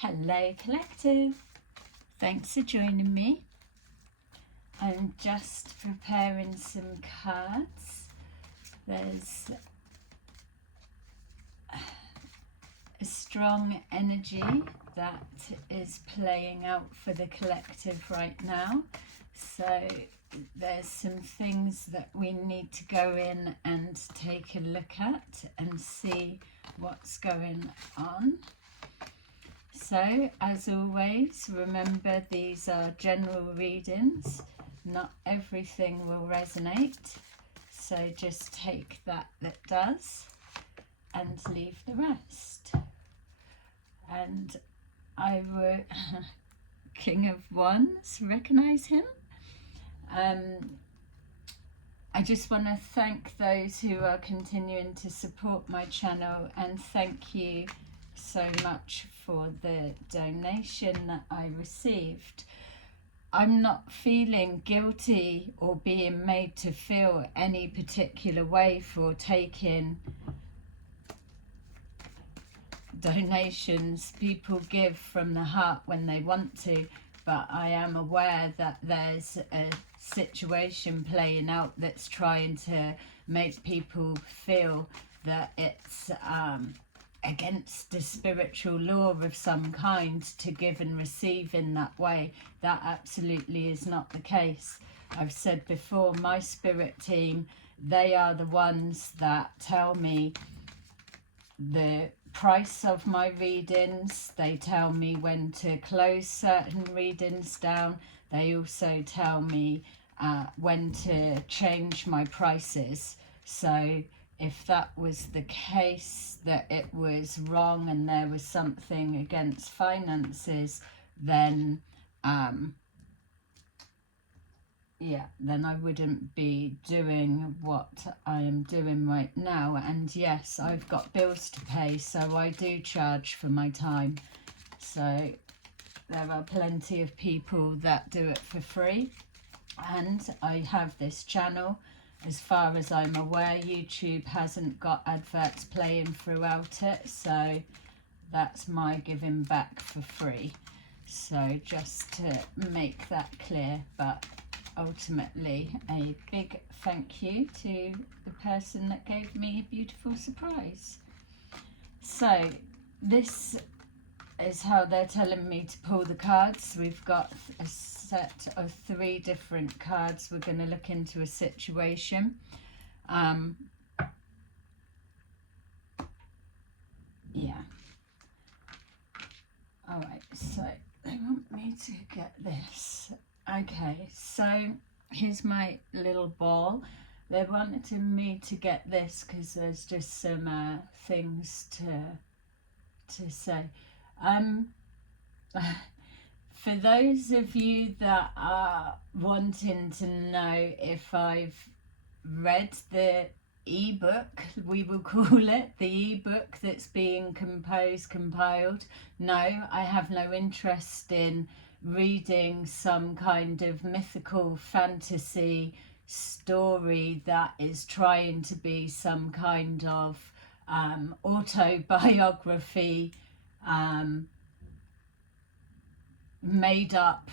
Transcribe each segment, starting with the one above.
Hello Collective, thanks for joining me. I'm just preparing some cards. There's a strong energy that is playing out for the collective right now. So there's some things that we need to go in and take a look at and see what's going on. So, as always, remember these are general readings. Not everything will resonate. So just take that does and leave the rest. And I will, King of Wands, recognize him. I just want to thank those who are continuing to support my channel, and thank you so much for the donation that I received. I'm not feeling guilty or being made to feel any particular way for taking donations. People give from the heart when they want to, but I am aware that there's a situation playing out that's trying to make people feel that it's against the spiritual law of some kind to give and receive in that way. That absolutely is not the case. I've said before, my spirit team, they are the ones that tell me the price of my readings. They tell me when to close certain readings down. They also tell me when to change my prices. So if that was the case, that it was wrong and there was something against finances, then then I wouldn't be doing what I am doing right now. And yes, I've got bills to pay, so I do charge for my time. So there are plenty of people that do it for free. And I have this channel. As far as I'm aware, YouTube hasn't got adverts playing throughout it, so that's my giving back for free. So just to make that clear, but ultimately a big thank you to the person that gave me a beautiful surprise. So this is how they're telling me to pull the cards. We've got a set of 3 different cards. We're going to look into a situation. Alright, so they want me to get this. Okay, so here's my little ball. They wanted me to get this because there's just some things to say. For those of you that are wanting to know if I've read the ebook, we will call it, the ebook that's being compiled, no, I have no interest in reading some kind of mythical fantasy story that is trying to be some kind of autobiography, made up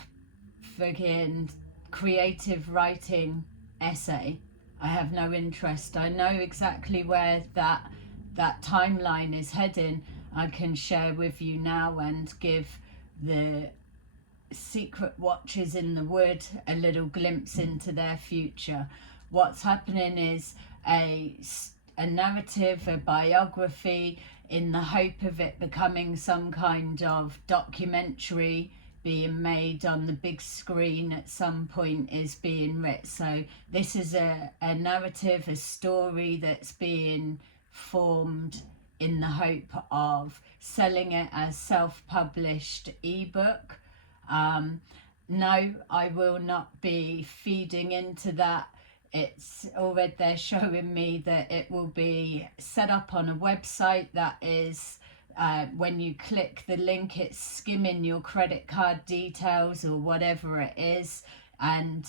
friggin' creative writing essay. I have no interest. I know exactly where that timeline is heading. I can share with you now and give the secret watchers in the wood a little glimpse into their future. What's happening is a narrative, a biography, in the hope of it becoming some kind of documentary being made on the big screen at some point, is being written. So this is a narrative, a story that's being formed in the hope of selling it as self-published ebook. No, I will not be feeding into that. It's already, they're showing me that it will be set up on a website that is, when you click the link, it's skimming your credit card details or whatever it is, and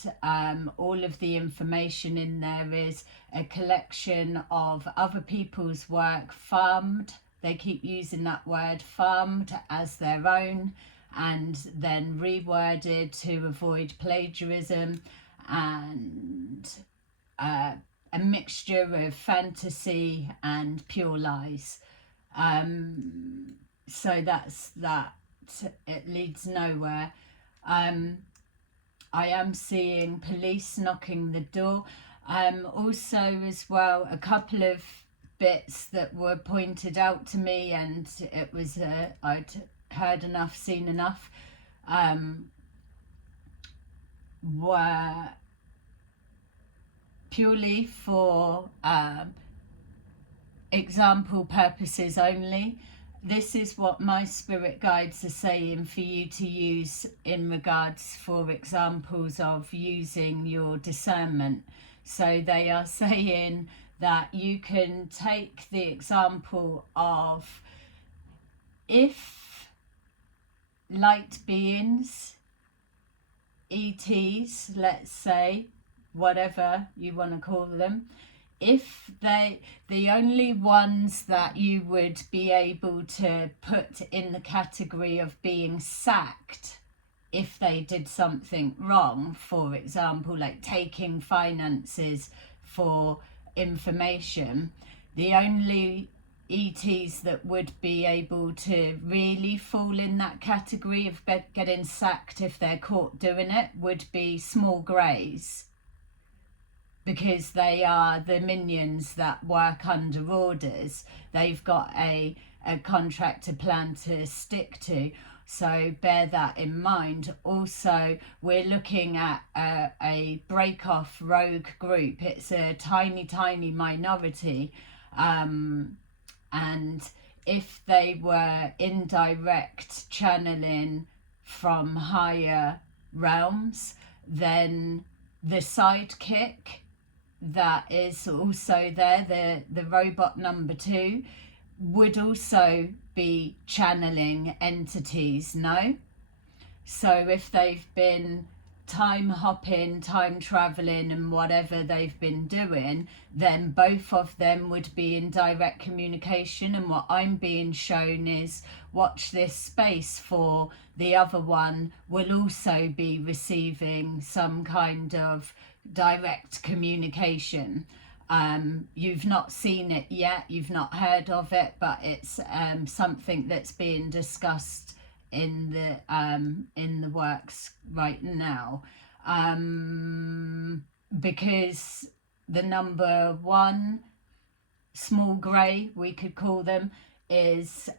all of the information in there is a collection of other people's work farmed they keep using that word farmed as their own, and then reworded to avoid plagiarism, and a mixture of fantasy and pure lies. So that's that. It leads nowhere. I am seeing police knocking the door. Also as well, a couple of bits that were pointed out to me, and it was I'd heard enough, seen enough, were purely for example purposes only. This is what my spirit guides are saying for you to use in regards for examples of using your discernment. So they are saying that you can take the example of if light beings, ETs, let's say, whatever you want to call them, if the only ones that you would be able to put in the category of being sacked if they did something wrong, for example, like taking finances for information, the only ETs that would be able to really fall in that category of getting sacked if they're caught doing it would be small greys, because they are the minions that work under orders. They've got a contract to plan to stick to. So bear that in mind. Also, we're looking at a break-off rogue group. It's a tiny, tiny minority. And if they were indirect channeling from higher realms, then the sidekick that is also there, the robot number 2, would also be channeling entities, no? So if they've been time hopping, time traveling and whatever they've been doing, then both of them would be in direct communication. And what I'm being shown is watch this space, for the other one will also be receiving some kind of direct communication. You've not seen it yet, you've not heard of it, but it's something that's being discussed in the works right now, because the number 1 small grey, we could call them, is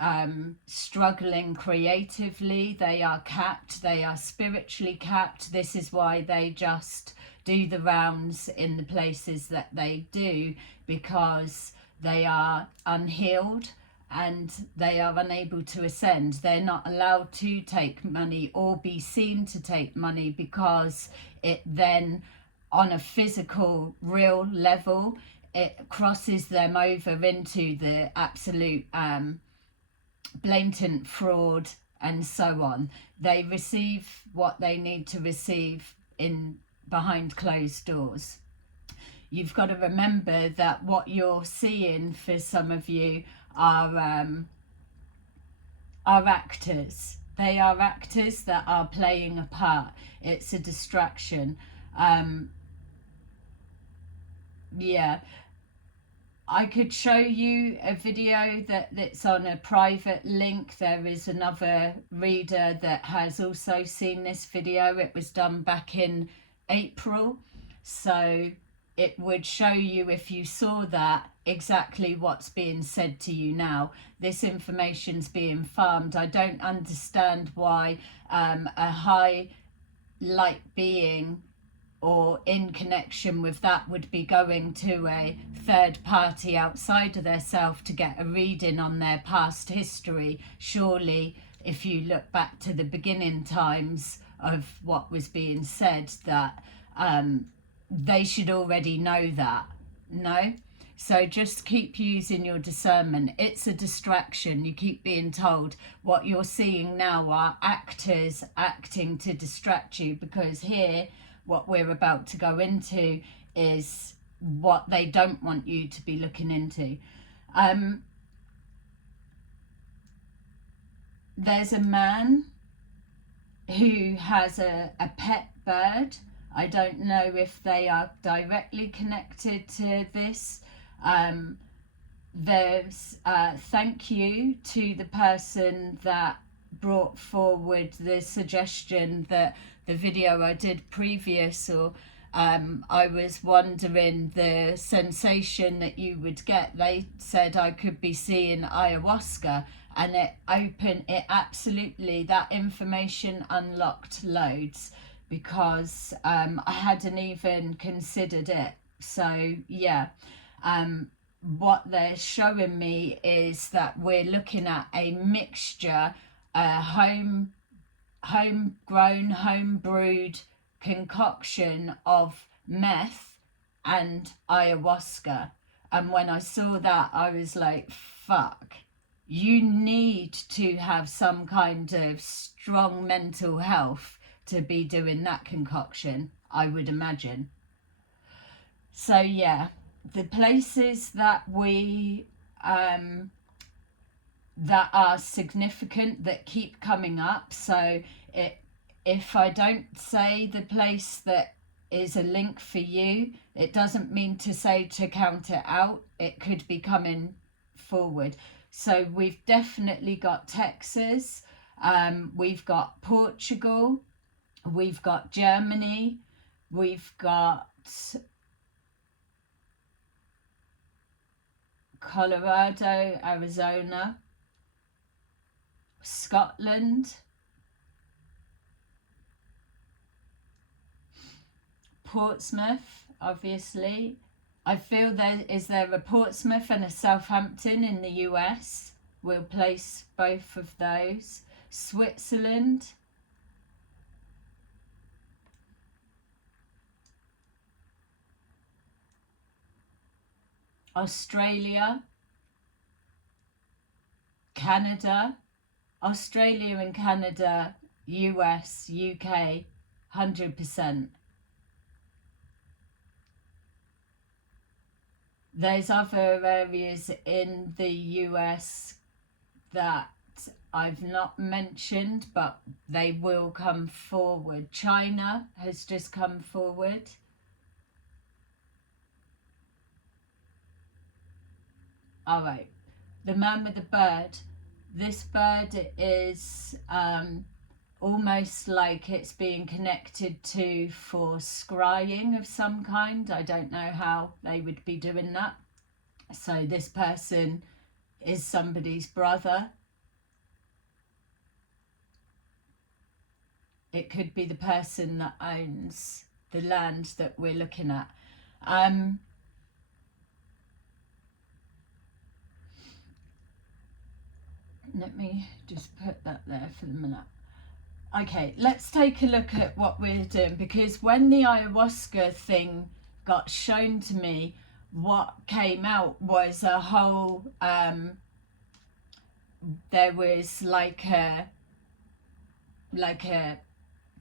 struggling creatively. They are capped, they are spiritually capped. This is why they just do the rounds in the places that they do, because they are unhealed and they are unable to ascend. They're not allowed to take money or be seen to take money, because it then, on a physical, real level, it crosses them over into the absolute blatant fraud and so on. They receive what they need to receive in behind closed doors. You've got to remember that what you're seeing for some of you are actors. They are actors that are playing a part. It's a distraction. Yeah, I could show you a video that's on a private link. There is another reader that has also seen this video. It was done back in April, so it would show you, if you saw that, exactly what's being said to you now. This information's being farmed. I don't understand why a high light being or in connection with that would be going to a third party outside of their self to get a reading on their past history. Surely, if you look back to the beginning times of what was being said, that they should already know that, no? So just keep using your discernment. It's a distraction. You keep being told what you're seeing now are actors acting to distract you, because here, what we're about to go into is what they don't want you to be looking into. there's a man who has a pet bird. I don't know if they are directly connected to this. There's thank you to the person that brought forward the suggestion that the video I did previous, or I was wondering the sensation that you would get. They said I could be seeing ayahuasca, and it absolutely, that information unlocked loads, because I hadn't even considered it. So yeah, what they're showing me is that we're looking at a mixture, homegrown, home-brewed concoction of meth and ayahuasca. And when I saw that, I was like, fuck, you need to have some kind of strong mental health to be doing that concoction, I would imagine. So yeah, the places that we that are significant, that keep coming up. So if I don't say the place that is a link for you, it doesn't mean to say to count it out. It could be coming forward. So we've definitely got Texas, we've got Portugal, we've got Germany, we've got Colorado, Arizona, Scotland, Portsmouth, obviously. I feel is there a Portsmouth and a Southampton in the US? We'll place both of those. Switzerland, Australia, Canada, Australia and Canada, US, UK, 100%. There's other areas in the US that I've not mentioned, but they will come forward. China has just come forward. All right, the man with the bird. This bird is almost like it's being connected to for scrying of some kind. I don't know how they would be doing that. So this person is somebody's brother. It could be the person that owns the land that we're looking at. Let me just put that there for the minute. Okay, let's take a look at what we're doing, because when the ayahuasca thing got shown to me, what came out was a whole, there was like a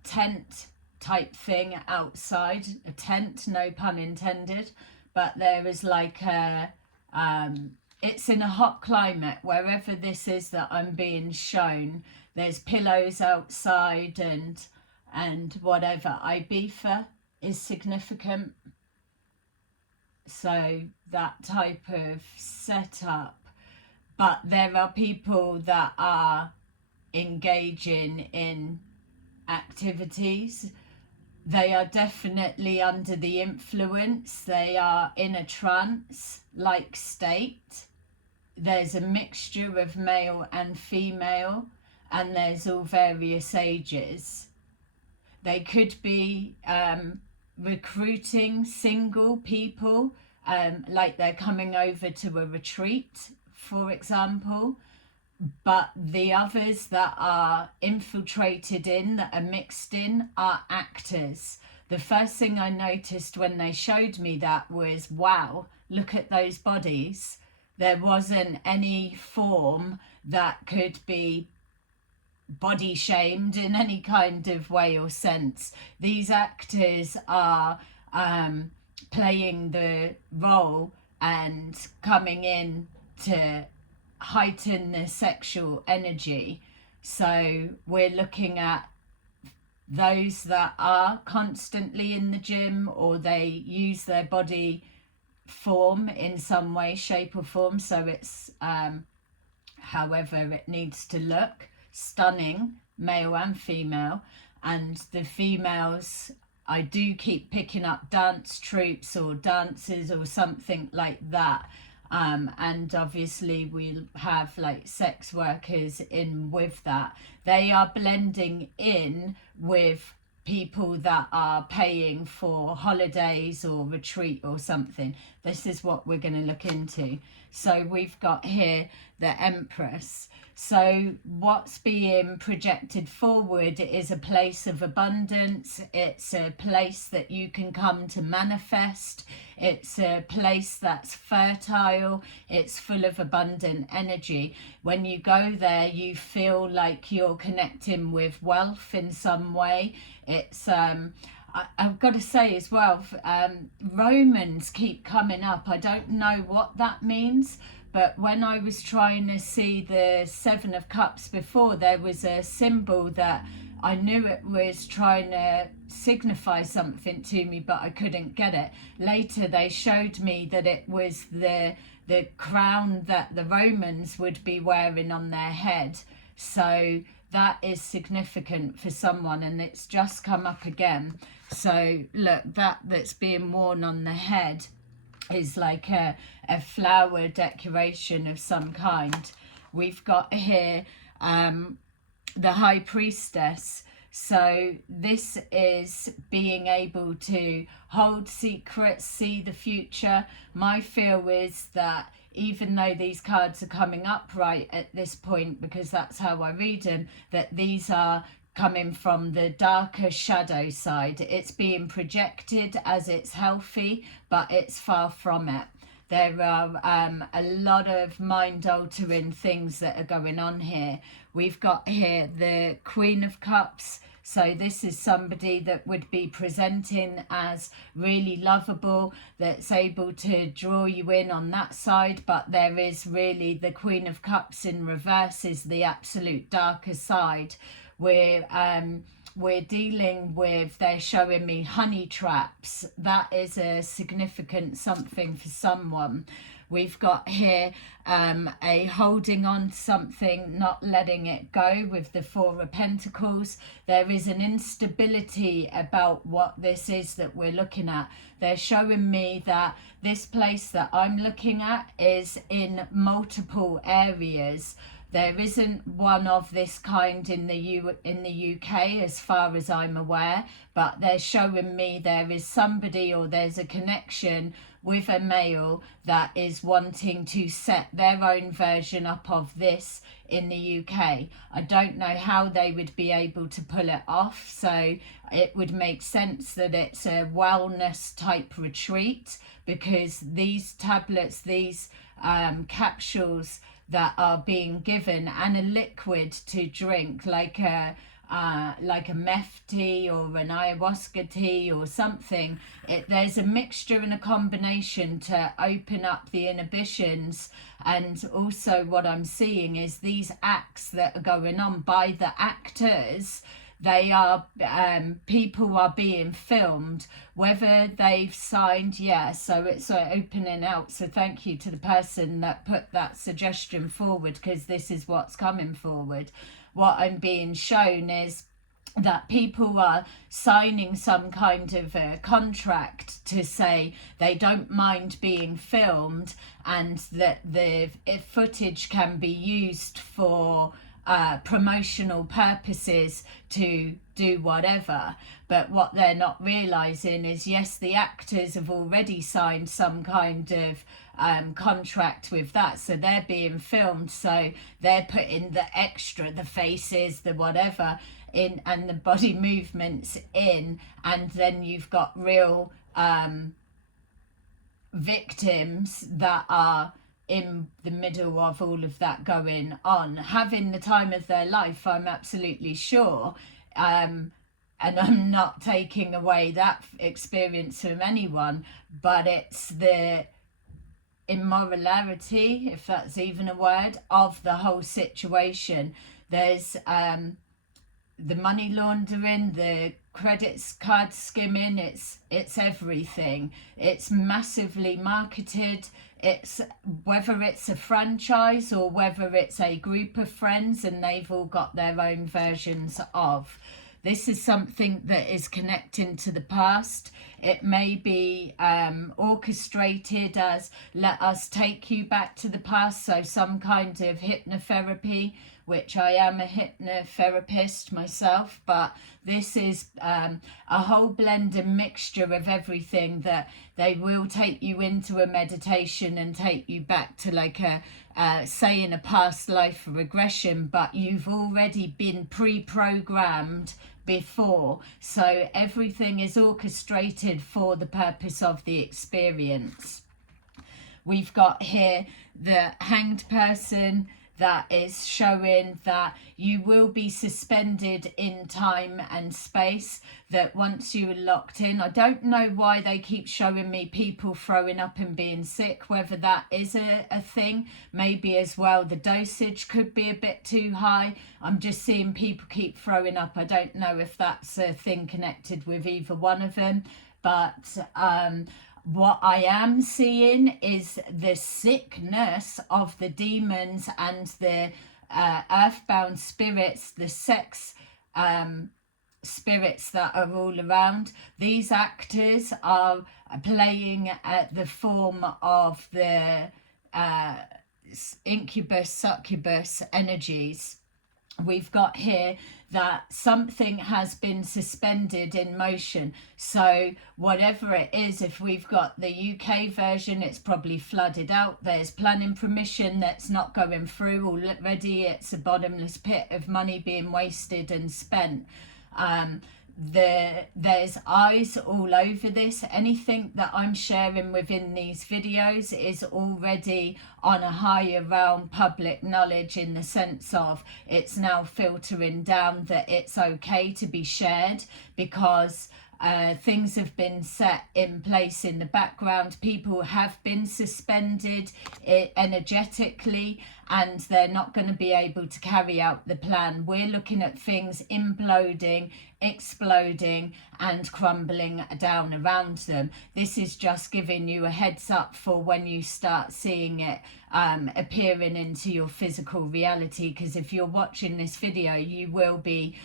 tent type thing outside, a tent, no pun intended, but there was like a, it's in a hot climate, wherever this is that I'm being shown. There's pillows outside and whatever. Ibiza is significant. So that type of setup. But there are people that are engaging in activities. They are definitely under the influence. They are in a trance-like state. There's a mixture of male and female, and there's all various ages. They could be recruiting single people, like they're coming over to a retreat, for example. But the others that are infiltrated in, that are mixed in, are actors. The first thing I noticed when they showed me that was, wow, look at those bodies. There wasn't any form that could be body shamed in any kind of way or sense. These actors are playing the role and coming in to heighten the sexual energy. So we're looking at those that are constantly in the gym, or they use their body form in some way, shape or form, so it's however it needs to look, stunning, male and female. And the females, I do keep picking up dance troupes or dancers or something like that. And obviously we have like sex workers in with that. They are blending in with people that are paying for holidays or retreat or something. This is what we're going to look into. So we've got here the Empress. So what's being projected forward is a place of abundance. It's a place that you can come to manifest. It's a place that's fertile. It's full of abundant energy. When you go there, you feel like you're connecting with wealth in some way. It's I've got to say as well, Romans keep coming up. I don't know what that means, but when I was trying to see the Seven of Cups before, there was a symbol that I knew it was trying to signify something to me, but I couldn't get it. Later they showed me that it was the crown that the Romans would be wearing on their head. So that is significant for someone, and it's just come up again. So look, that's being worn on the head is like a flower decoration of some kind. We've got here the High Priestess. So this is being able to hold secrets, see the future. My feel is that even though these cards are coming up right at this point, because that's how I read them, that these are coming from the darker shadow side. It's being projected as it's healthy, but it's far from it. There are a lot of mind-altering things that are going on here. We've got here the Queen of Cups. So this is somebody that would be presenting as really lovable, that's able to draw you in on that side. But there is really the Queen of Cups in reverse is the absolute darker side. We're dealing with, they're showing me honey traps. That is a significant something for someone. We've got here a holding on to something, not letting it go with the Four of Pentacles. There is an instability about what this is that we're looking at. They're showing me that this place that I'm looking at is in multiple areas. There isn't one of this kind in the UK as far as I'm aware, but they're showing me there is somebody, or there's a connection with a male that is wanting to set their own version up of this in the UK. I don't know how they would be able to pull it off, so it would make sense that it's a wellness type retreat, because these tablets, these capsules that are being given, and a liquid to drink like a meth tea or an ayahuasca tea or something. There's a mixture and a combination to open up the inhibitions. And also what I'm seeing is these acts that are going on by the actors. They are people are being filmed, whether they've signed. So it's opening out. So thank you to the person that put that suggestion forward, because this is what's coming forward. What I'm being shown is that people are signing some kind of a contract to say they don't mind being filmed, and that the footage can be used for promotional purposes to do whatever. But what they're not realizing is, yes, the actors have already signed some kind of contract with that, so they're being filmed, so they're putting the extra, the faces, the whatever in, and the body movements in, and then you've got real victims that are in the middle of all of that going on, having the time of their life, I'm absolutely sure. And I'm not taking away that experience from anyone, but it's the immorality, if that's even a word, of the whole situation. There's the money laundering, the credit card skimming, it's everything. It's massively marketed. It's whether it's a franchise or whether it's a group of friends and they've all got their own versions of. This is something that is connecting to the past. It may be orchestrated as let us take you back to the past, so some kind of hypnotherapy, which I am a hypnotherapist myself, but this is a whole blend and mixture of everything that they will take you into a meditation and take you back to like a, say in a past life regression, but you've already been pre-programmed before, so everything is orchestrated for the purpose of the experience. We've got here the hanged person that is showing that you will be suspended in time and space, that once you are locked in, I don't know why they keep showing me people throwing up and being sick, whether that is a thing, maybe as well the dosage could be a bit too high. I'm just seeing people keep throwing up. I don't know if that's a thing connected with either one of them, but what I am seeing is the sickness of the demons and the earthbound spirits, the sex spirits that are all around. These actors are playing the form of the incubus, succubus energies. We've got here that something has been suspended in motion. So whatever it is, if we've got the UK version, it's probably flooded out. There's planning permission that's not going through already. It's a bottomless pit of money being wasted and spent. There's eyes all over this. Anything that I'm sharing within these videos is already on a higher realm public knowledge, in the sense of it's now filtering down that it's okay to be shared, because things have been set in place in the background. People have been suspended energetically, and they're not going to be able to carry out the plan. We're looking at things imploding, exploding and crumbling down around them. This is just giving you a heads up for when you start seeing it appearing into your physical reality, because if you're watching this video, you will be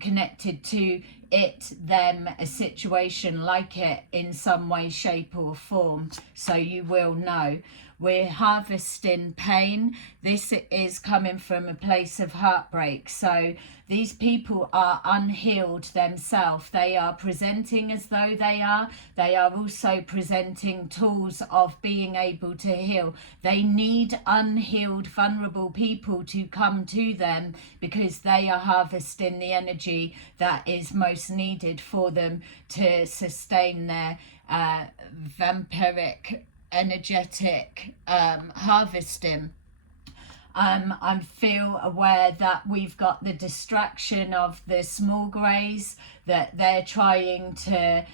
connected to it, them, a situation like it in some way, shape or form, so you will know. We're harvesting pain. This is coming from a place of heartbreak. So these people are unhealed themselves. They are presenting as though they are. They are also presenting tools of being able to heal. They need unhealed, vulnerable people to come to them, because they are harvesting the energy that is most needed for them to sustain their vampiric energetic harvesting. I feel aware that we've got the distraction of the small greys, that they're trying to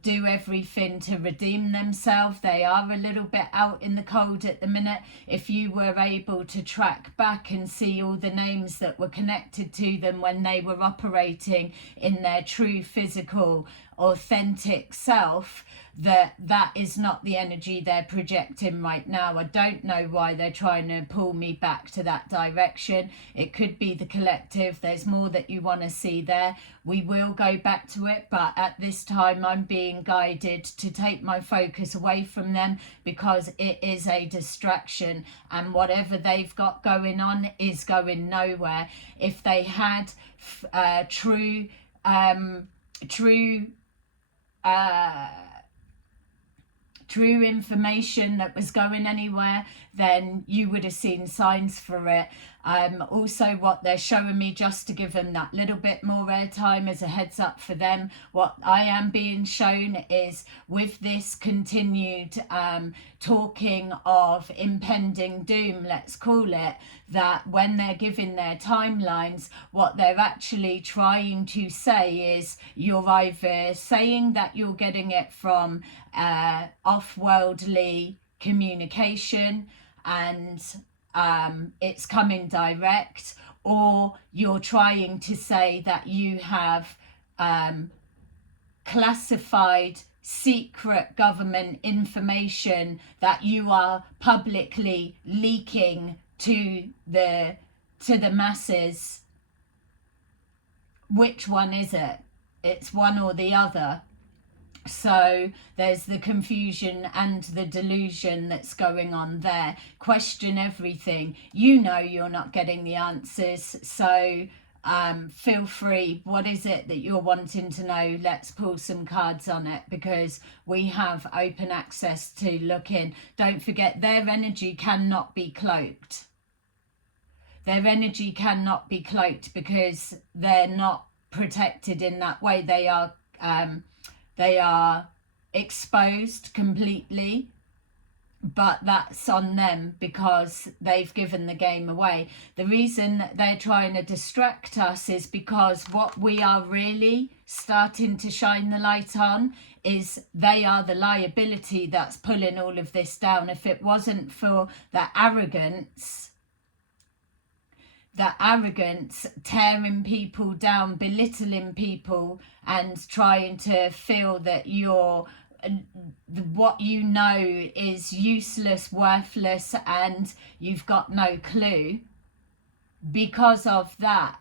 do everything to redeem themselves. They are a little bit out in the cold at the minute. If you were able to track back and see all the names that were connected to them when they were operating in their true physical authentic self, that is not the energy they're projecting right now. I don't know why they're trying to pull me back to that direction. It could be the collective. There's more that you want to see there. We will go back to it, but at this time I'm being guided to take my focus away from them, because it is a distraction, and whatever they've got going on is going nowhere. If they had true information that was going anywhere, then you would have seen signs for it. Also, what they're showing me, just to give them that little bit more airtime as a heads up for them, what I am being shown is, with this continued talking of impending doom, let's call it, that when they're giving their timelines, what they're actually trying to say is, you're either saying that you're getting it from off-worldly communication and it's coming direct, or you're trying to say that you have classified secret government information that you are publicly leaking to the masses. Which one is it? It's one or the other. So there's the confusion and the delusion that's going on there. Question everything. You know you're not getting the answers, so feel free. What is it that you're wanting to know? Let's pull some cards on it, because we have open access to look in. Don't forget, their energy cannot be cloaked. Their energy cannot be cloaked because they're not protected in that way. They are exposed completely, but that's on them because they've given the game away. The reason that they're trying to distract us is because what we are really starting to shine the light on is they are the liability that's pulling all of this down. If it wasn't for the arrogance, tearing people down, belittling people, and trying to feel that you're what you know is useless, worthless, and you've got no clue. Because of that,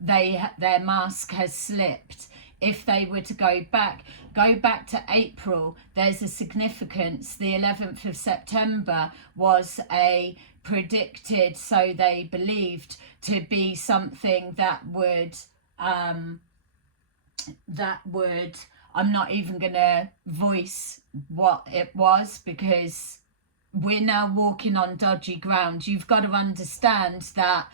their mask has slipped. If they were to go back to April, there's a significance. The 11th of September was a predicted, so they believed, to be something that would I'm not even gonna voice what it was, because we're now walking on dodgy ground. You've got to understand that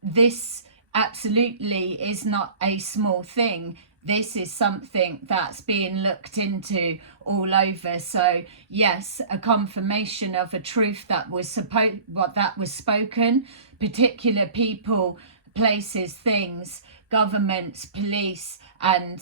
this absolutely is not a small thing. This is something that's being looked into all over. So yes, a confirmation of a truth that was spoken. Particular people, places, things, governments, police, and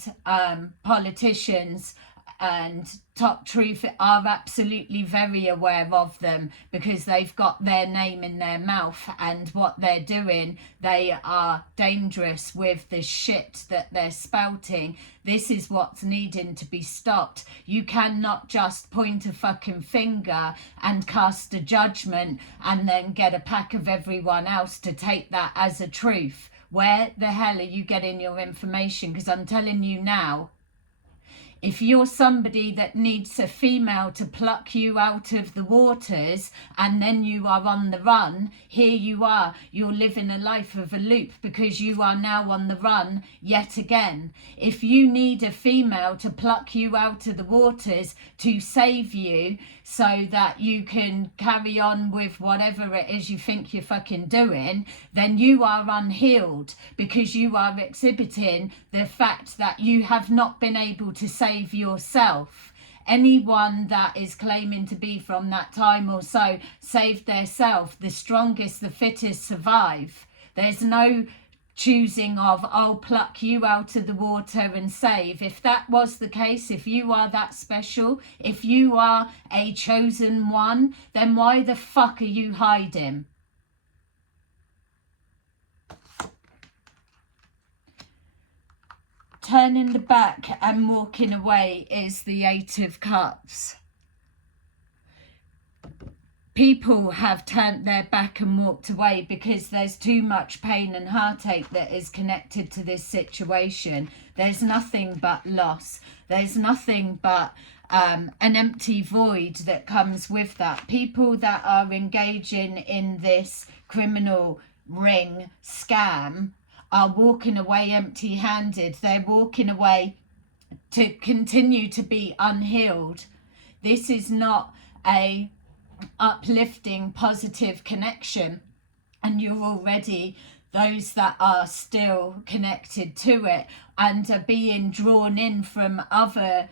politicians and top truth are absolutely very aware of them, because they've got their name in their mouth, and what they're doing, they are dangerous with the shit that they're spouting. This is what's needing to be stopped. You cannot just point a fucking finger and cast a judgment and then get a pack of everyone else to take that as a truth. Where the hell are you getting your information? Because I'm telling you now, if you're somebody that needs a female to pluck you out of the waters and then you are on the run, here you are. You're living a life of a loop because you are now on the run yet again. If you need a female to pluck you out of the waters to save you so that you can carry on with whatever it is you think you're fucking doing, then you are unhealed, because you are exhibiting the fact that you have not been able to save yourself. Anyone that is claiming to be from that time or so saved their self. The strongest, the fittest survive. There's no choosing of, I'll pluck you out of the water and save. If that was the case, if you are that special, if you are a chosen one, then why the fuck are you hiding? Turning the back and walking away is the 8 of Cups. People have turned their back and walked away because there's too much pain and heartache that is connected to this situation. There's nothing but loss. There's nothing but an empty void that comes with that. People that are engaging in this criminal ring scam are walking away empty-handed. They're walking away to continue to be unhealed. This is not a uplifting, positive connection, and you're already, those that are still connected to it and are being drawn in from other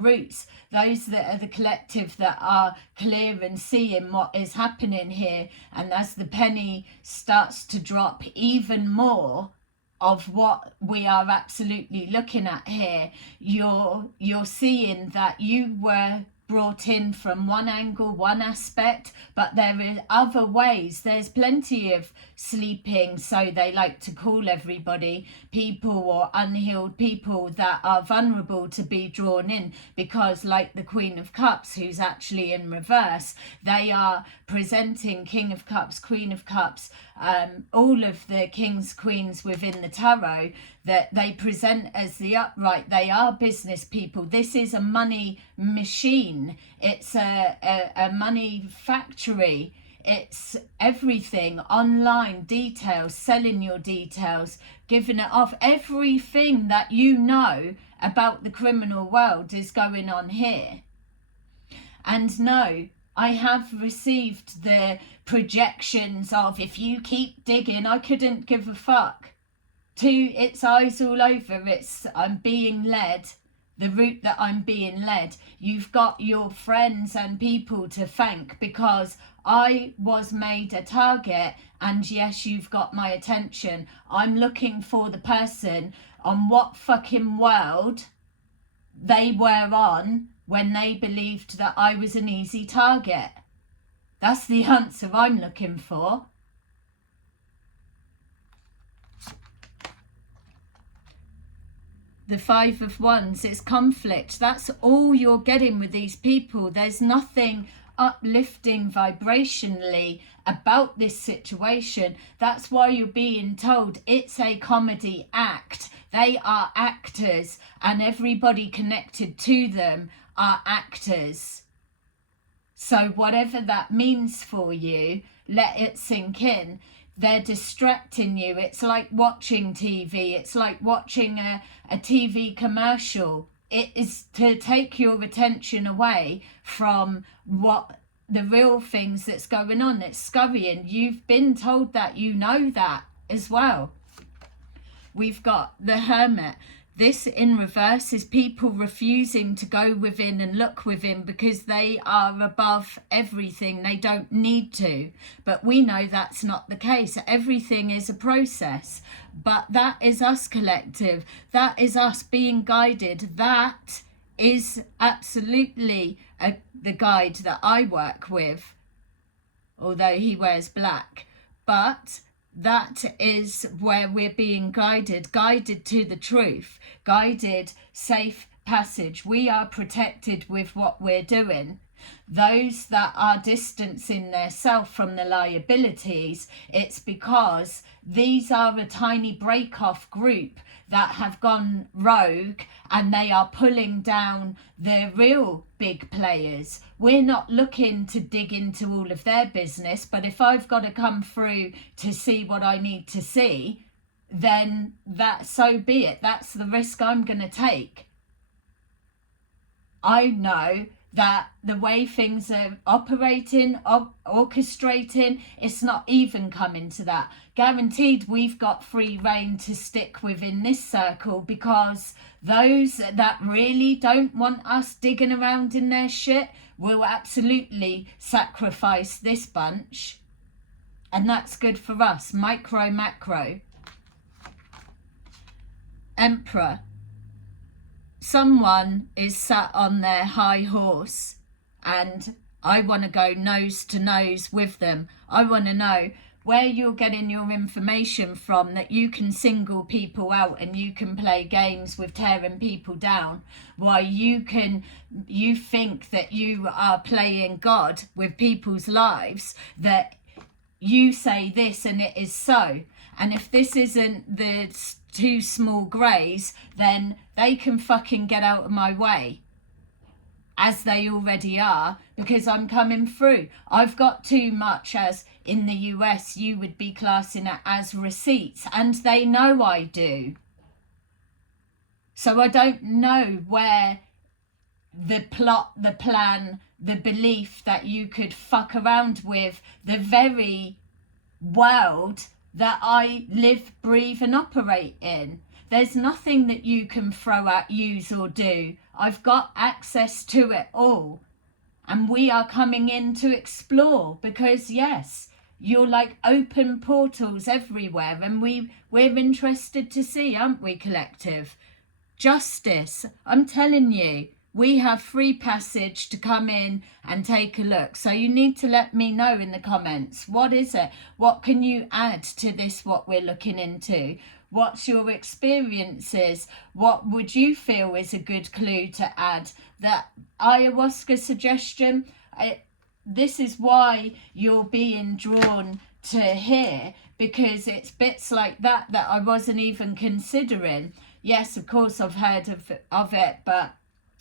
routes, those that are the collective that are clear and seeing what is happening here. And as the penny starts to drop even more of what we are absolutely looking at here, you're seeing that you were brought in from one angle, one aspect, but there are other ways. There's plenty of sleeping, so they like to call everybody, people or unhealed people that are vulnerable to be drawn in, because like the Queen of Cups, who's actually in reverse, they are presenting King of Cups, Queen of Cups, all of the kings, queens within the tarot, that they present as the upright. They are business people. This is a money machine. It's a money factory. It's everything online, details, selling your details, giving it off. Everything that you know about the criminal world is going on here. And no, I have received the projections of, if you keep digging, I couldn't give a fuck. It's eyes all over. It's I'm being led, the route that I'm being led. You've got your friends and people to thank, because I was made a target, and yes, you've got my attention. I'm looking for the person on what fucking world they were on when they believed that I was an easy target. That's the answer I'm looking for. The Five of Wands, it's conflict. That's all you're getting with these people. There's nothing uplifting vibrationally about this situation. That's why you're being told it's a comedy act. They are actors, and everybody connected to them are actors. So whatever that means for you, let it sink in. They're distracting you. It's like watching TV. It's like watching a TV commercial. It is to take your attention away from what the real things that's going on. It's scurrying. You've been told that. You know that as well. We've got the Hermit. This in reverse is people refusing to go within and look within because they are above everything. They don't need to. But we know that's not the case. Everything is a process. But that is us, collective. That is us being guided. That is absolutely the guide that I work with, although he wears black. But that is where we're being guided to the truth, guided safe passage. We are protected with what we're doing. Those that are distancing themselves from the liabilities, it's because these are a tiny break-off group that have gone rogue, and they are pulling down the real big players. We're not looking to dig into all of their business, but if I've got to come through to see what I need to see, then that so be it. That's the risk I'm going to take. I know that the way things are operating, orchestrating, it's not even coming to that. Guaranteed we've got free reign to stick within this circle, because those that really don't want us digging around in their shit will absolutely sacrifice this bunch. And that's good for us. Micro, macro. Emperor. Someone is sat on their high horse, and I want to go nose to nose with them. I want to know where you're getting your information from, that you can single people out and you can play games with tearing people down, while you think that you are playing God with people's lives, that you say this and it is so. And if this isn't the two small greys, then they can fucking get out of my way, as they already are, because I'm coming through. I've got too much, as in the US you would be classing it as receipts, and they know I do. So I don't know where the plot, the plan, the belief that you could fuck around with the very world that I live, breathe and operate in. There's nothing that you can throw at, use or do. I've got access to it all. And we are coming in to explore, because yes, you're like open portals everywhere, and we're interested to see, aren't we, collective? Justice. I'm telling you, we have free passage to come in and take a look. So you need to let me know in the comments, what is it? What can you add to this, what we're looking into? What's your experiences? What would you feel is a good clue to add? That ayahuasca suggestion, this is why you're being drawn to here, because it's bits like that that I wasn't even considering. Yes, of course I've heard of it, but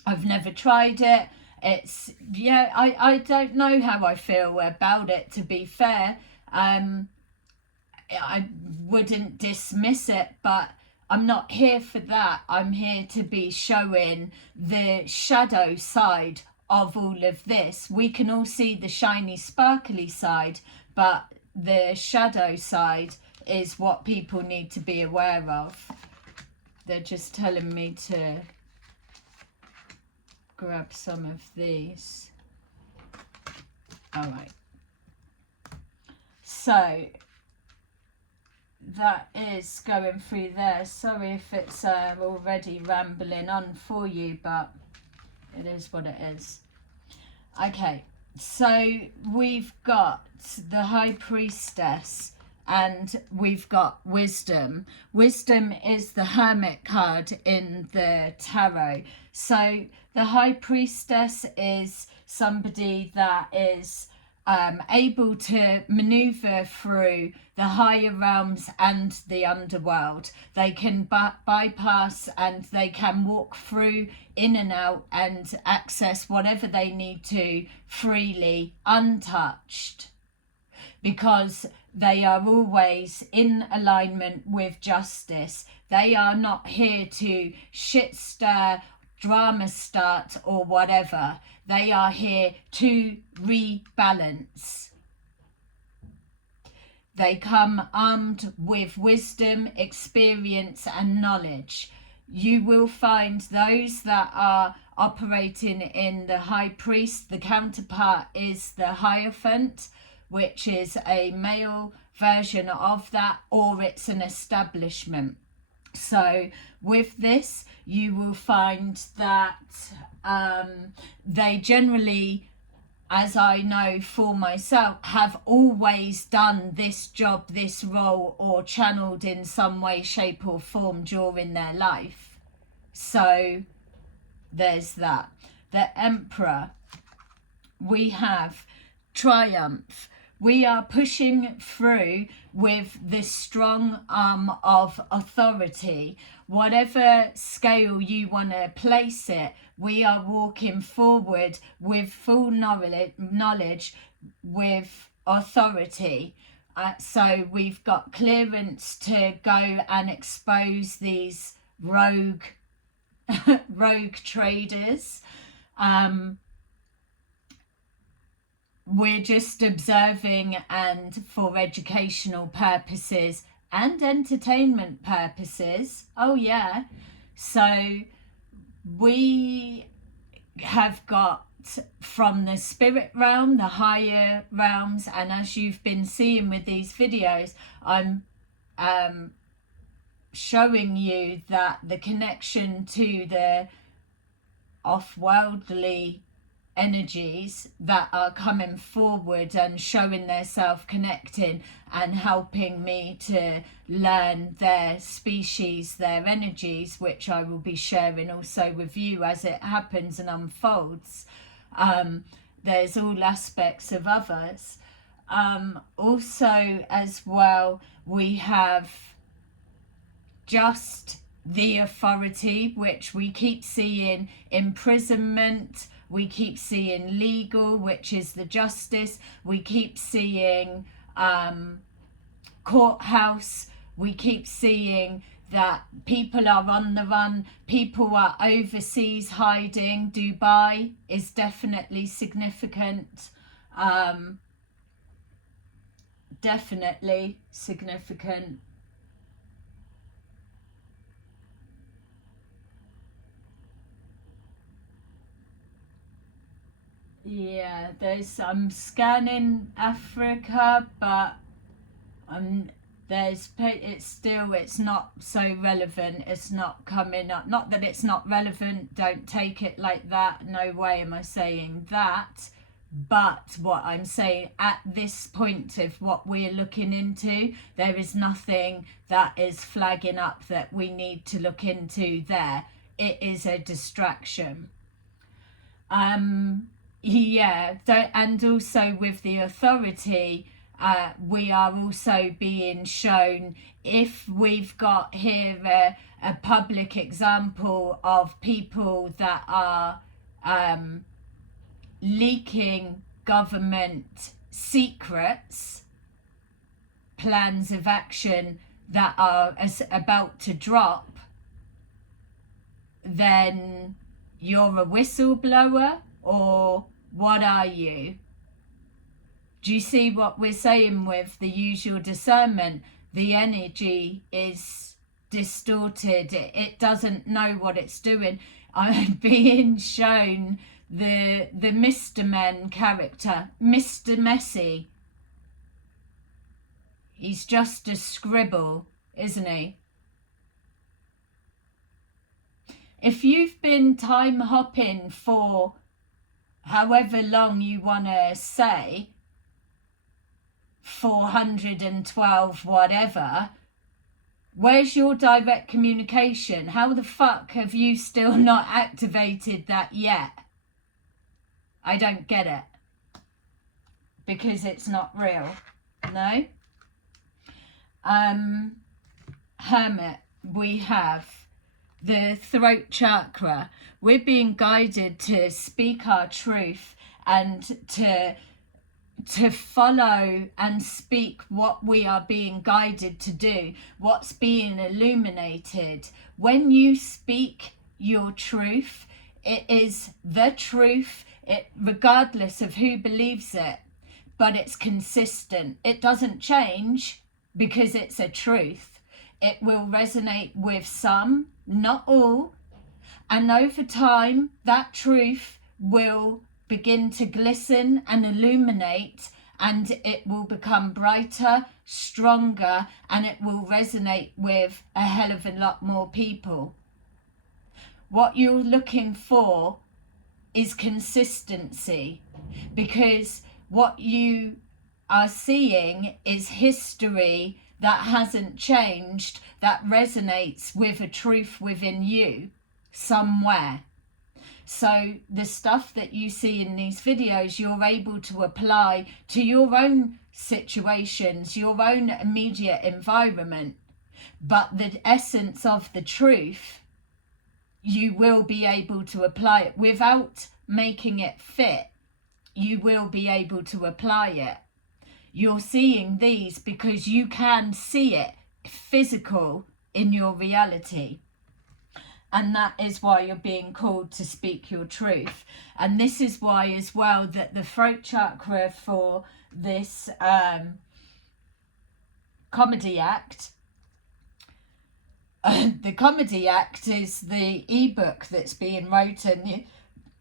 I've never tried it. It's, yeah, I don't know how I feel about it, to be fair. I wouldn't dismiss it, but I'm not here for that. I'm here to be showing the shadow side of all of this. We can all see the shiny, sparkly side, but the shadow side is what people need to be aware of. They're just telling me to grab some of these. All right. So that is going through there. Sorry if it's already rambling on for you, but it is what it is. Okay, so we've got the High Priestess and we've got Wisdom. Wisdom is the Hermit card in the tarot. So the High Priestess is somebody that is able to maneuver through the higher realms and the underworld. They can bypass and they can walk through, in and out, and access whatever they need to freely, untouched, because they are always in alignment with justice. They are not here to shit stir, drama start, or whatever. They are here to rebalance. They come armed with wisdom, experience, and knowledge. You will find those that are operating in the High Priest. The counterpart is the Hierophant, which is a male version of that, or it's an establishment. So with this, you will find that they generally, as I know for myself, have always done this job, this role, or channeled in some way, shape or form during their life. So there's that. The Emperor, we have triumph. We are pushing through with this strong arm of authority. Whatever scale you want to place it, we are walking forward with full knowledge, with authority. So we've got clearance to go and expose these rogue traders. We're just observing, and for educational purposes and entertainment purposes. Oh yeah. So we have got from the spirit realm, the higher realms, and as you've been seeing with these videos, I'm showing you that the connection to the off-worldly energies that are coming forward and showing their self connecting and helping me to learn their species, their energies, which I will be sharing also with you as it happens and unfolds. There's all aspects of others. Also as well, we have just the authority, which we keep seeing imprisonment. We keep seeing legal, which is the justice. We keep seeing courthouse. We keep seeing that people are on the run. People are overseas hiding. Dubai is definitely significant. Definitely significant. Yeah, I'm scanning Africa, but It's not so relevant. It's not coming up. Not that it's not relevant. Don't take it like that. No way am I saying that. But what I'm saying, at this point of what we're looking into, there is nothing that is flagging up that we need to look into there. It is a distraction. Yeah, and also with the authority, we are also being shown, if we've got here a public example of people that are leaking government secrets, plans of action that are about to drop, then you're a whistleblower, or what are you? Do you see what we're saying with the usual discernment? The energy is distorted. It doesn't know what it's doing. I'm being shown the Mr. Men character, Mr. Messy. He's just a scribble, isn't he? If you've been time hopping for however long you want to say, 412 whatever, where's your direct communication? How the fuck have you still not activated that yet? I don't get it. Because it's not real. No? Hermit, we have the throat chakra. We're being guided to speak our truth and to follow and speak what we are being guided to do, what's being illuminated. When you speak your truth, it is the truth, regardless of who believes it, but it's consistent. It doesn't change because it's a truth. It will resonate with some, not all, and over time that truth will begin to glisten and illuminate, and it will become brighter, stronger, and it will resonate with a hell of a lot more people. What you're looking for is consistency, because what you are seeing is history that hasn't changed, that resonates with a truth within you somewhere. So the stuff that you see in these videos, you're able to apply to your own situations, your own immediate environment. But the essence of the truth, you will be able to apply it without making it fit. You will be able to apply it. You're seeing these because you can see it physical in your reality. And that is why you're being called to speak your truth. And this is why as well that the throat chakra for this comedy act, the comedy act is the ebook that's being written,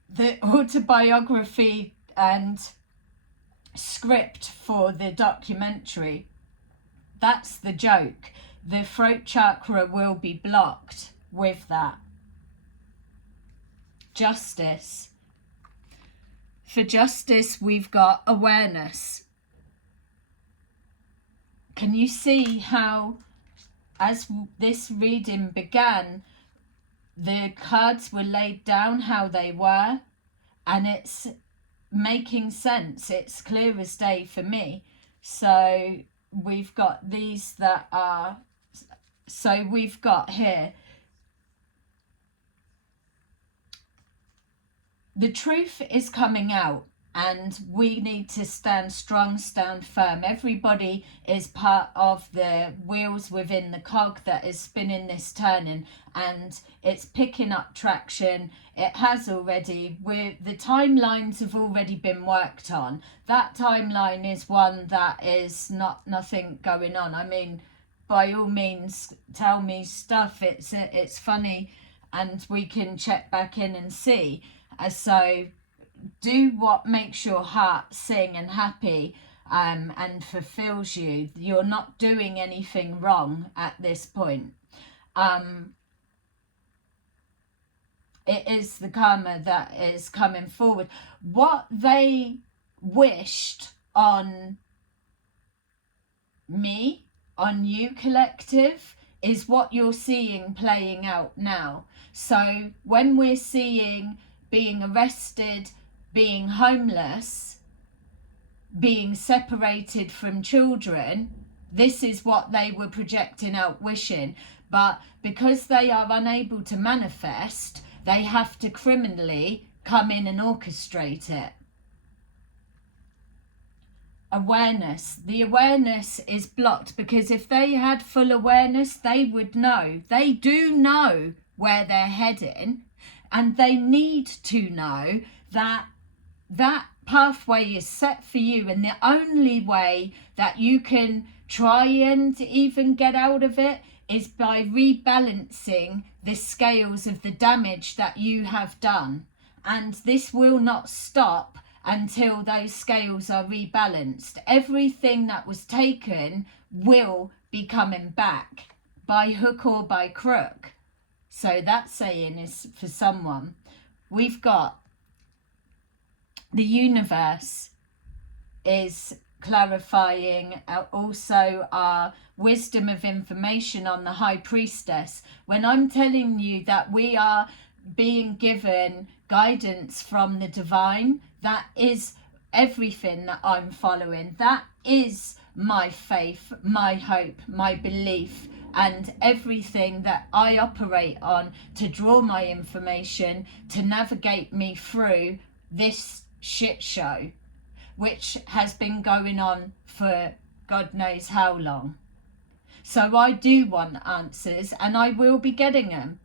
the autobiography and script for the documentary. That's the joke. The throat chakra will be blocked with that. Justice. For justice, we've got awareness. Can you see how, as this reading began, the cards were laid down how they were, and it's making sense. It's clear as day for me. So we've got these that are, so we've got here, the truth is coming out, and we need to stand strong, stand firm. Everybody is part of the wheels within the cog that is spinning this turning, and it's picking up traction. It has already, the timelines have already been worked on. That timeline is one that is nothing going on. I mean, by all means, tell me stuff. It's funny, and we can check back in and see. So do what makes your heart sing and happy. and fulfills you. You're not doing anything wrong at this point. It is the karma that is coming forward. What they wished on me, on you collective, is what you're seeing playing out now. So when we're seeing being arrested, being homeless, being separated from children, this is what they were projecting out, wishing. But because they are unable to manifest, they have to criminally come in and orchestrate it. Awareness. The awareness is blocked, because if they had full awareness, they would know. They do know where they're heading, and they need to know that that pathway is set for you, and the only way that you can try and even get out of it is by rebalancing the scales of the damage that you have done. And this will not stop until those scales are rebalanced. Everything that was taken will be coming back by hook or by crook. So that saying is for someone. We've got the universe is clarifying also our wisdom of information on the High Priestess. When I'm telling you that we are being given guidance from the divine, that is everything that I'm following. That is my faith, my hope, my belief, and everything that I operate on to draw my information to navigate me through this shit show, which has been going on for God knows how long. So I do want answers, and I will be getting them.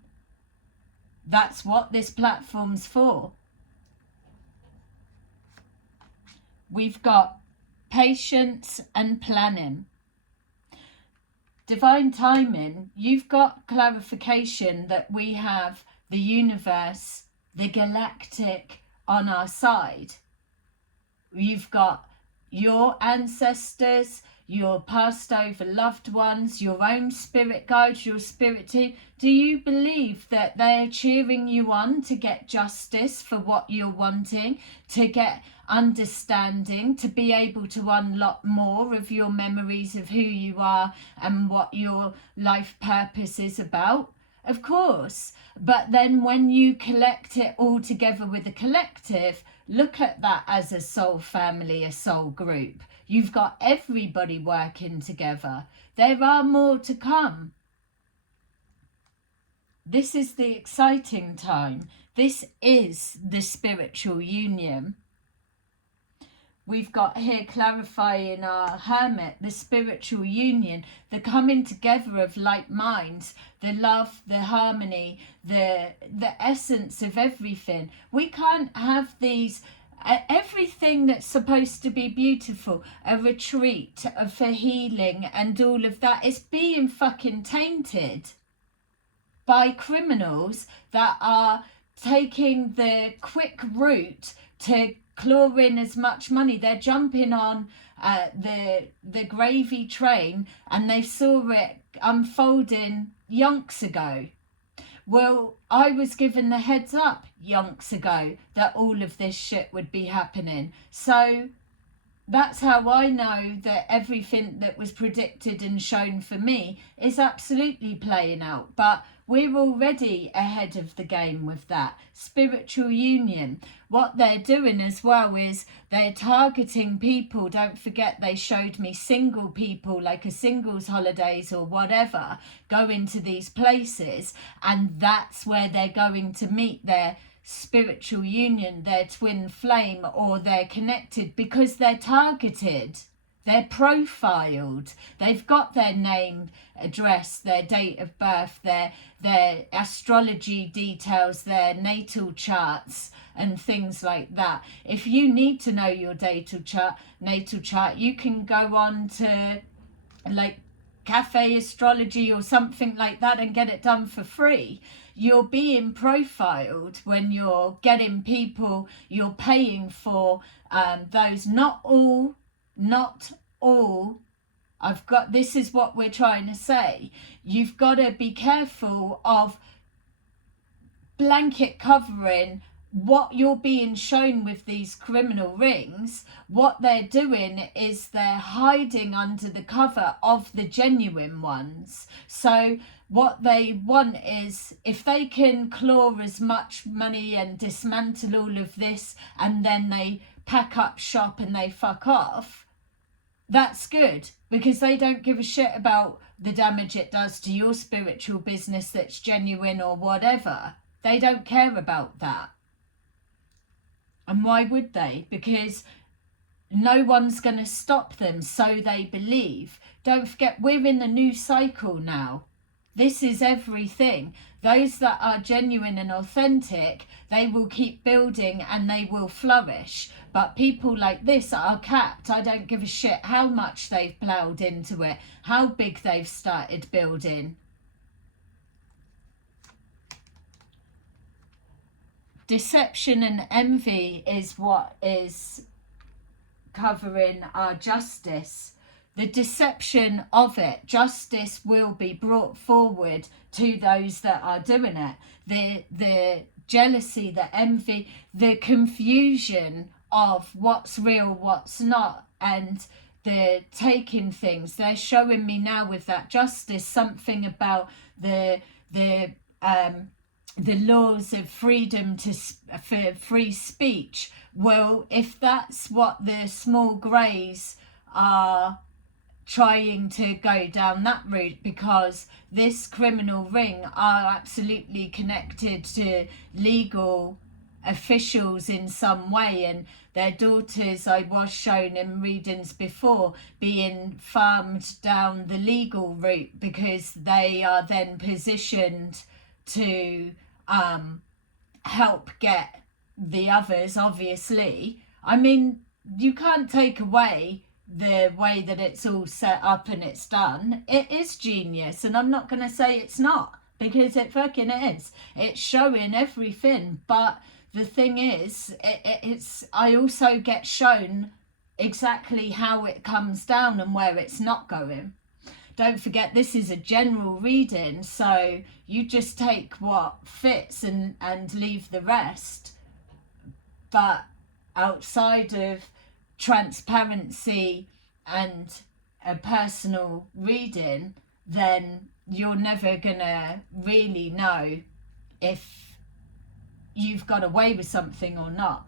That's what this platform's for. We've got patience and planning. Divine timing, you've got clarification that we have the universe, the galactic on our side. You've got your ancestors, your passed over loved ones, your own spirit guides, your spirit team. Do you believe that they're cheering you on to get justice for what you're wanting, to get understanding, to be able to unlock more of your memories of who you are and what your life purpose is about? Of course. But then when you collect it all together with a collective, look at that as a soul family, a soul group. You've got everybody working together. There are more to come. This is the exciting time. This is the spiritual union. We've got here clarifying our hermit, the spiritual union, the coming together of like minds, the love, the harmony, the essence of everything. We can't have these, everything that's supposed to be beautiful, a retreat for healing and all of that is being fucking tainted by criminals that are taking the quick route to claw in as much money. They're jumping on the gravy train, and they saw it unfolding yonks ago. Well, I was given the heads up yonks ago that all of this shit would be happening. So that's how I know that everything that was predicted and shown for me is absolutely playing out. But we're already ahead of the game with that. Spiritual union. What they're doing as well is they're targeting people. Don't forget they showed me single people, like a singles holidays or whatever, going to these places. And that's where they're going to meet their spiritual union, their twin flame, or they're connected, because they're targeted. They're profiled. They've got their name, address, their date of birth, their astrology details, their natal charts and things like that. If you need to know your natal chart, you can go on to like Cafe Astrology or something like that and get it done for free. You're being profiled when you're getting people, you're paying for those. Not all not all. This is what we're trying to say. You've got to be careful of blanket covering what you're being shown with these criminal rings. What they're doing is they're hiding under the cover of the genuine ones. So what they want is, if they can claw as much money and dismantle all of this, and then they pack up shop and they fuck off, that's good, because they don't give a shit about the damage it does to your spiritual business that's genuine or whatever. They don't care about that. And why would they? Because no one's going to stop them, so they believe. Don't forget, we're in the new cycle now. This is everything. Those that are genuine and authentic, they will keep building and they will flourish. But people like this are capped. I don't give a shit how much they've ploughed into it, how big they've started building. Deception and envy is what is covering our justice. The deception of it, justice will be brought forward to those that are doing it. The jealousy, the envy, the confusion of what's real, what's not, and the taking things. They're showing me now with that justice something about the laws of freedom for free speech. Well, if that's what the small greys are trying to go down that route, because this criminal ring are absolutely connected to legal officials in some way, and their daughters, I was shown in readings before, being farmed down the legal route, because they are then positioned to help get the others, obviously. I mean, you can't take away the way that it's all set up and it's done. It is genius, and I'm not going to say it's not, because it fucking is. It's showing everything, but the thing is, I also get shown exactly how it comes down and where it's not going. Don't forget, this is a general reading, so you just take what fits and leave the rest. But outside of transparency and a personal reading, then you're never gonna really know if you've got away with something or not.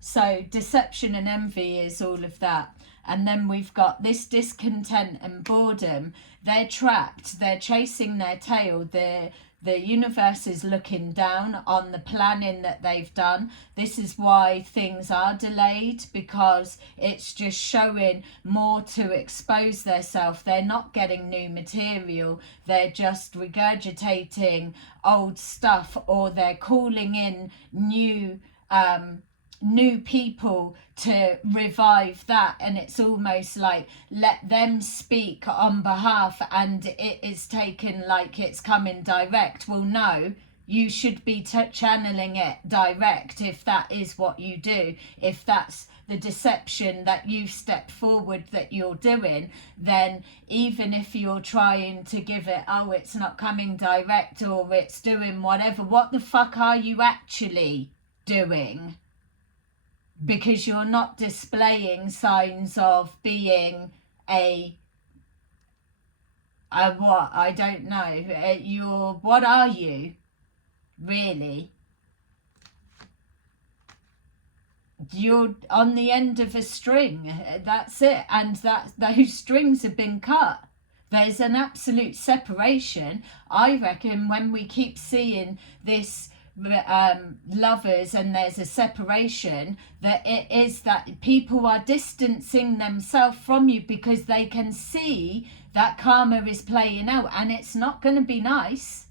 So deception and envy is all of that. And then we've got this discontent and boredom. They're trapped, they're chasing their tail. The universe is looking down on the planning that they've done. This is why things are delayed, because it's just showing more to expose themselves. They're not getting new material. They're just regurgitating old stuff, or they're calling in new people to revive that, and it's almost like let them speak on behalf, and it is taken like it's coming direct. Well, no, you should be channeling it direct if that is what you do. If that's the deception that you step forward that you're doing, then even if you're trying to give it, oh, it's not coming direct, or it's doing whatever, what the fuck are you actually doing? Because you're not displaying signs of being what, I don't know, what are you really? You're on the end of a string, that's it, and those strings have been cut. There's an absolute separation. I reckon when we keep seeing this lovers and there's a separation, that it is that people are distancing themselves from you, because they can see that karma is playing out, and it's not going to be nice.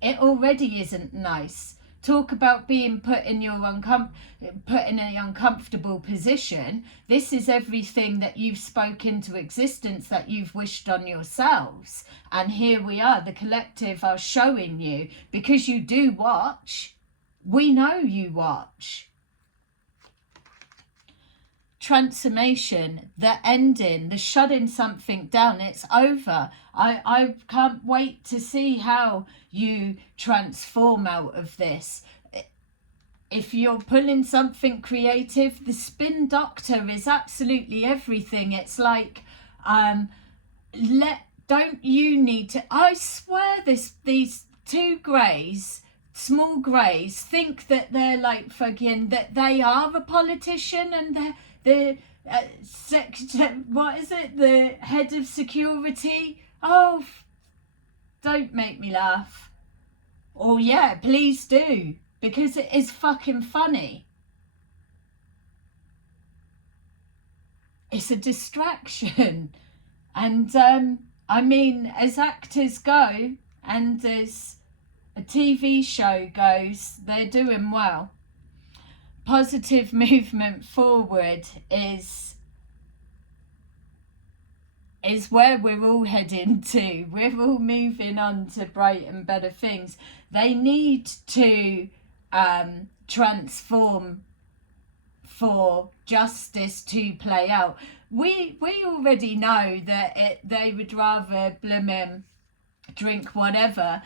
It already isn't nice. Talk about being put in an uncomfortable position. This is everything that you've spoken to existence, that you've wished on yourselves. And here we are, the collective are showing you, because you do watch. We know you watch. transformation, the ending, the shutting something down, it's over. I can't wait to see how you transform out of this. If you're pulling something creative, the spin doctor is absolutely everything. It's like, don't you need to, I swear these two greys, small greys, think that they're like fucking, that they are a politician, and the what is it, the head of security. Oh, don't make me laugh. Oh yeah, please do, because it is fucking funny. It's a distraction. And I mean, as actors go and as a TV show goes, they're doing well. Positive movement forward is where we're all heading to. We're all moving on to bright and better things. They need to transform for justice to play out. We already know that they would rather blooming drink whatever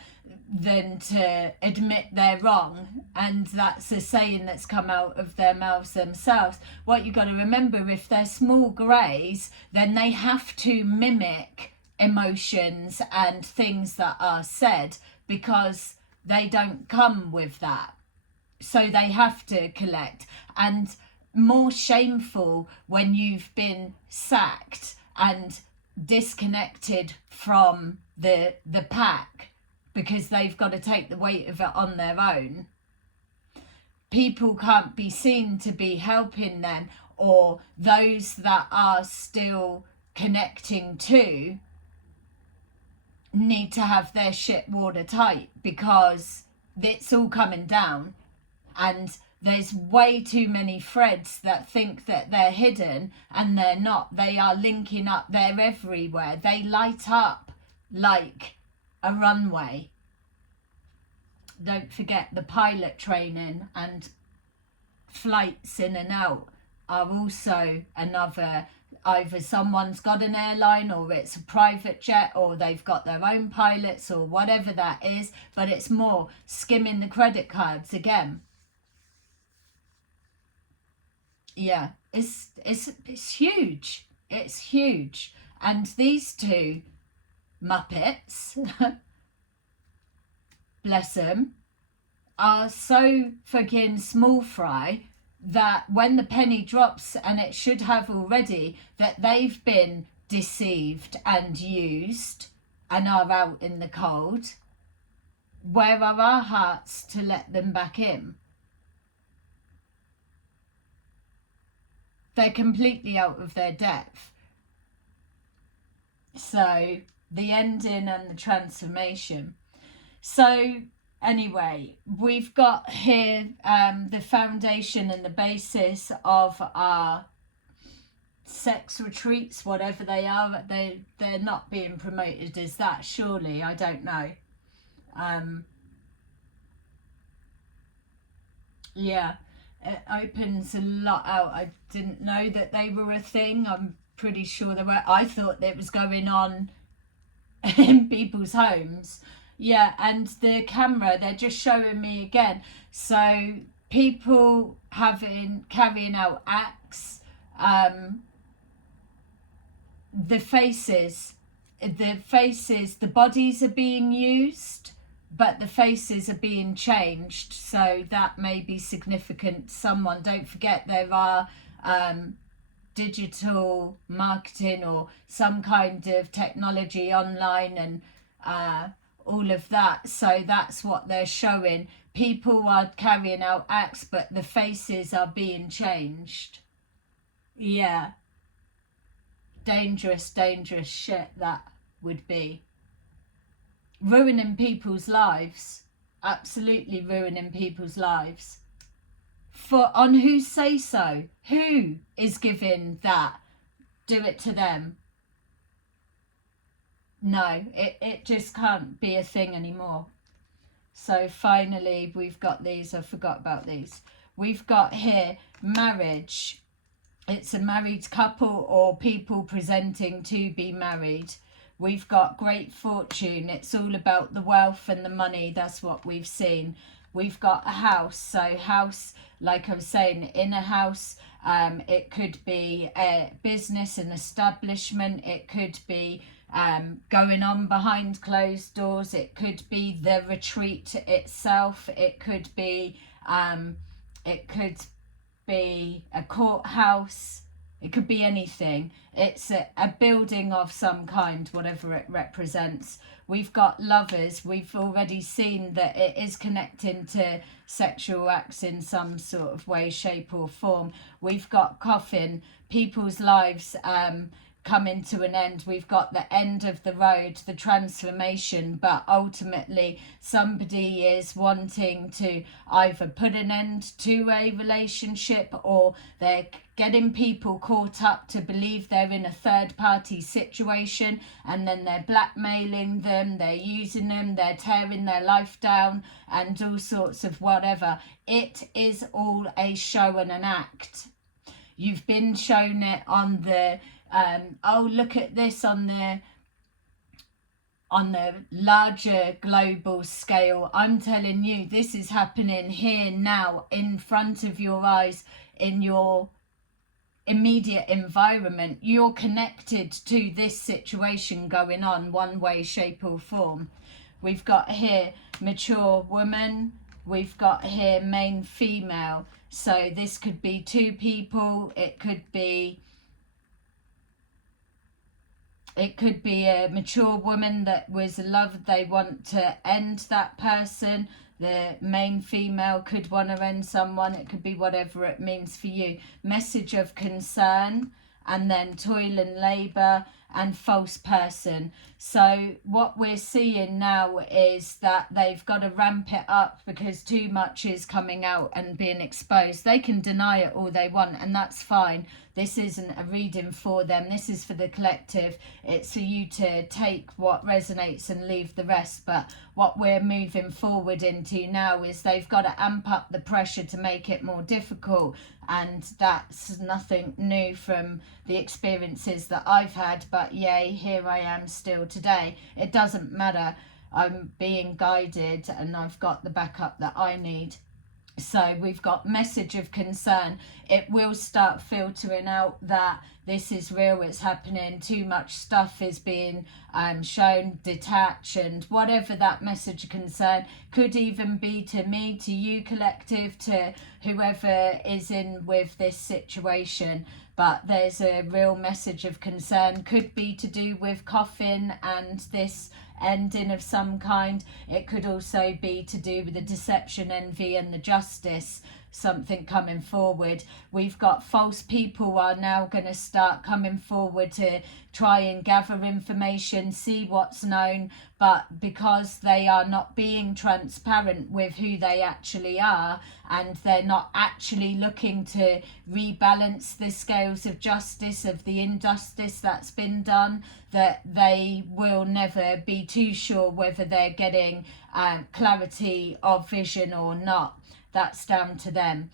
than to admit they're wrong, and that's a saying that's come out of their mouths themselves. What you got to remember, if they're small greys, then they have to mimic emotions and things that are said, because they don't come with that, so they have to collect. And more shameful when you've been sacked and disconnected from the pack, because they've got to take the weight of it on their own. People can't be seen to be helping them, or those that are still connecting to need to have their shit watertight, because it's all coming down. And there's way too many threads that think that they're hidden, and they're not. They are linking up. They're everywhere. They light up like a runway. Don't forget, the pilot training and flights in and out are also another, either someone's got an airline, or it's a private jet, or they've got their own pilots, or whatever that is, but it's more skimming the credit cards again. Yeah, it's huge. It's huge. And these two Muppets, bless them, are so fucking small fry that when the penny drops, and it should have already, that they've been deceived and used and are out in the cold, where are our hearts to let them back in? They're completely out of their depth. So the ending and the transformation. So anyway, we've got here the foundation and the basis of our sex retreats, whatever they are. They're not being promoted as that, surely. I don't know. Yeah, it opens a lot out. I didn't know that they were a thing. I'm pretty sure they were. I thought that it was going on in people's homes. Yeah, and the camera, they're just showing me again. So people carrying out acts, the faces, the bodies are being used, but the faces are being changed. So that may be significant to someone. Don't forget, there are digital marketing or some kind of technology online and all of that. So that's what they're showing. People are carrying out acts, but the faces are being changed. Yeah. Dangerous, dangerous shit that would be. Ruining people's lives. Absolutely ruining people's lives. On whose say so? Who is giving that? Do it to them. No, it just can't be a thing anymore. So finally, we've got these. I forgot about these. We've got here marriage. it's a married couple or people presenting to be married. We've got great fortune. It's all about the wealth and the money. That's what we've seen. We've got a house. So house, like I was saying, in a house, it could be a business, an establishment. It could be going on behind closed doors. It could be the retreat itself. It could be a courthouse. It could be anything. It's a building of some kind, whatever it represents. We've got lovers. We've already seen that it is connecting to sexual acts in some sort of way, shape or form. We've got coffin, people's lives coming to an end. We've got the end of the road, the transformation, but ultimately somebody is wanting to either put an end to a relationship, or they're getting people caught up to believe they're in a third party situation, and then they're blackmailing them, they're using them, they're tearing their life down and all sorts of whatever. It is all a show and an act. You've been shown it on the oh, look at this on the larger global scale. I'm telling you, this is happening here now in front of your eyes, in your immediate environment. You're connected to this situation going on one way, shape or form. We've got here mature woman. We've got here main female. So this could be two people. It could be a mature woman that was loved. They want to end that person. The main female could want to end someone. It could be whatever it means for you. Message of concern, and then toil and labour, and false person. So what we're seeing now is that they've got to ramp it up because too much is coming out and being exposed. They can deny it all they want, and that's fine. This isn't a reading for them. This is for the collective. It's for you to take what resonates and leave the rest. But what we're moving forward into now is they've got to amp up the pressure to make it more difficult. And that's nothing new from the experiences that I've had. But yay, here I am still today. It doesn't matter. I'm being guided and I've got the backup that I need. So we've got message of concern. It will start filtering out that this is real, it's happening, too much stuff is being shown, detach, and whatever that message of concern could even be to me, to you collective, to whoever is in with this situation. But there's a real message of concern, could be to do with coffin and this ending of some kind. It could also be to do with the deception, envy and the justice, something coming forward. We've got false people are now going to start coming forward to try and gather information, see what's known, but because they are not being transparent with who they actually are, and they're not actually looking to rebalance the scales of justice, of the injustice that's been done, that they will never be too sure whether they're getting clarity of vision or not. That's down to them.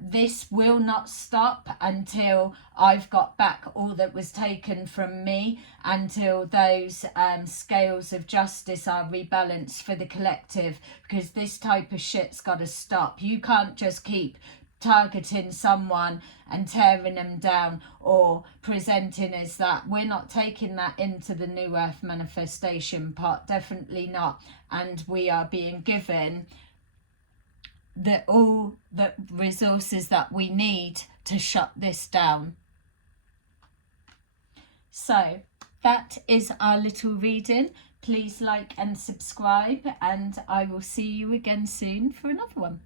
This will not stop until I've got back all that was taken from me, until those scales of justice are rebalanced for the collective, because this type of shit's got to stop. You can't just keep targeting someone and tearing them down or presenting as that. We're not taking that into the New Earth manifestation pot, definitely not. And we are being given all the resources that we need to shut this down. So that is our little reading. Please like and subscribe, and I will see you again soon for another one.